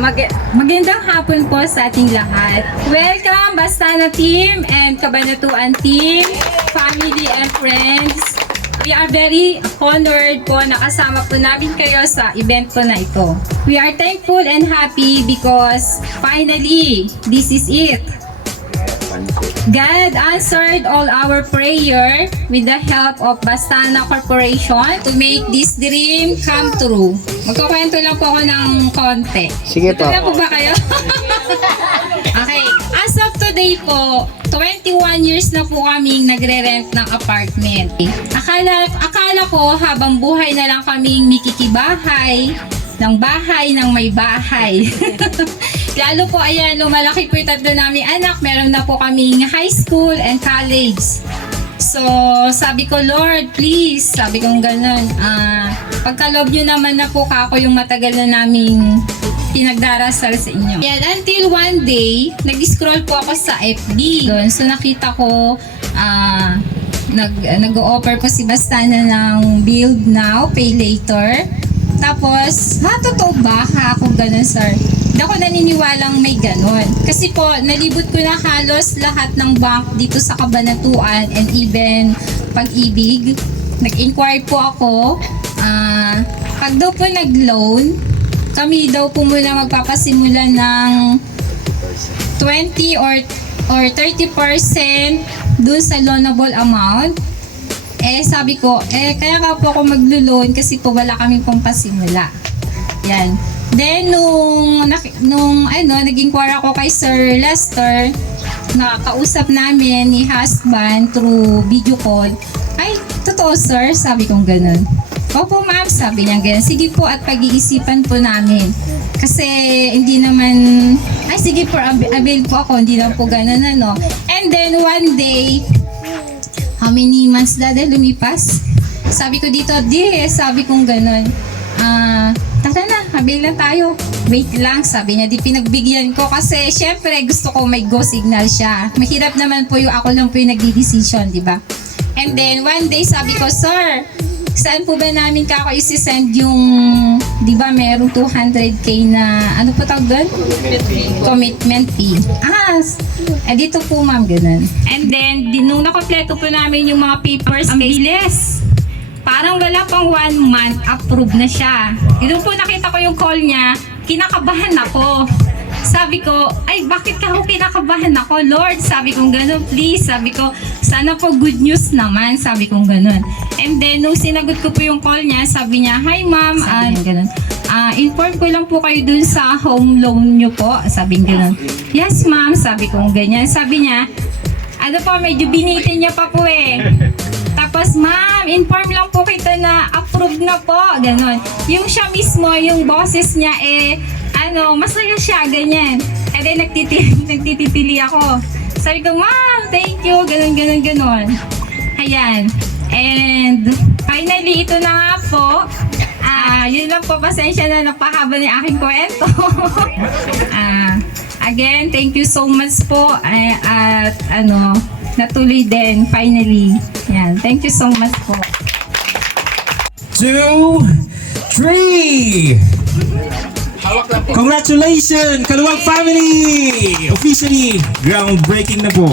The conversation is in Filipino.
Magandang hapon po sa ating lahat. Welcome Bastana team and Kabanatuan team, family and friends. We are very honored po na kasama po namin kayo sa event po na ito. We are thankful and happy because finally, this is it. God answered all our prayer with the help of Bastana Corporation to make this dream come true. Magkukwento lang po ako ng konti. Sige po. Ito po ba kayo? Okay. As of today po, 21 years na po kaming nagre-rent ng apartment. Akala ko habang buhay na lang kaming mikikibahay ng may bahay. Lalo po, ayan, lumalaki po yung tatlo naming anak. Meron na po kaming high school and college. So, sabi ko, Lord, please, sabi kong ganun, pagkaloob nyo naman na po kako yung matagal na naming pinagdarasal sa inyo. Yan, until one day, nag-scroll po ako sa FB. So, nakita ko, nag-o-offer po si Bastana ng build now, pay later. Tapos, totoo ba? Ako ganun, sir. Hindi ako naniniwalang may ganun. Kasi po, nalibot ko na halos lahat ng bank dito sa Kabanatuan and even Pag-ibig. Nag-inquire po ako. Pag daw po nag-loan, kami daw po muna magpapasimula ng 20 or 30% dun sa loanable amount. Sabi ko, kaya nga po ako maglo-loan kasi po wala kaming pong pasimula. Yan. Then, nag-inquire ako kay Sir Lester, nakakausap namin ni husband through video call. Ay, totoo sir, sabi kong ganun. Opo ma'am, sabi niya ganun. Sige po at pag-iisipan po namin. Kasi hindi naman, sige po, avail po ako, hindi naman po ganun ano. And then one day, how many months dada lumipas? Sabi ko dito, sabi kong ganun. Tara na, habil lang tayo. Wait lang, sabi niya. Di pinagbigyan ko kasi syempre gusto ko may go signal siya. Mahirap naman po yung ako lang po yung nagdi-decision, di ba? And then one day sabi ko, sir, saan po ba namin kako isi-send yung, di ba merong 200k na, ano po tawag doon? Commitment fee. Dito po ma'am, ganun. And then, nung nakompleto po namin yung mga papers, ang bilis. Parang wala pang 1 month, approve na siya. Doon po nakita ko yung call niya, kinakabahan ako. Sabi ko, bakit ako kinakabahan ako? Lord, sabi kong gano'n, please. Sabi ko, sana po good news naman. Sabi kong gano'n. And then, nung sinagot ko po yung call niya, sabi niya, hi ma'am, gano'n. Inform ko lang po kayo dun sa home loan niyo po. Sabi niya gano'n. Yes ma'am, sabi kong ganyan. Sabi niya, medyo binitin niya pa po Tapos, ma'am, inform lang po kita na approve na po, gano'n. Yung siya mismo, yung boses niya, masaya siya, ganyan. And then, nagtitipili ako. Sabi ko, ma'am, thank you, gano'n. Ayan. And, finally, ito na nga po. Yun lang po, pasensya na napahaba ng aking kwento. Again, thank you so much po. At, natuloy din, finally. Yan. Thank you so much po. 2, 3! Congratulations, Kaluwag family! Officially, groundbreaking na po.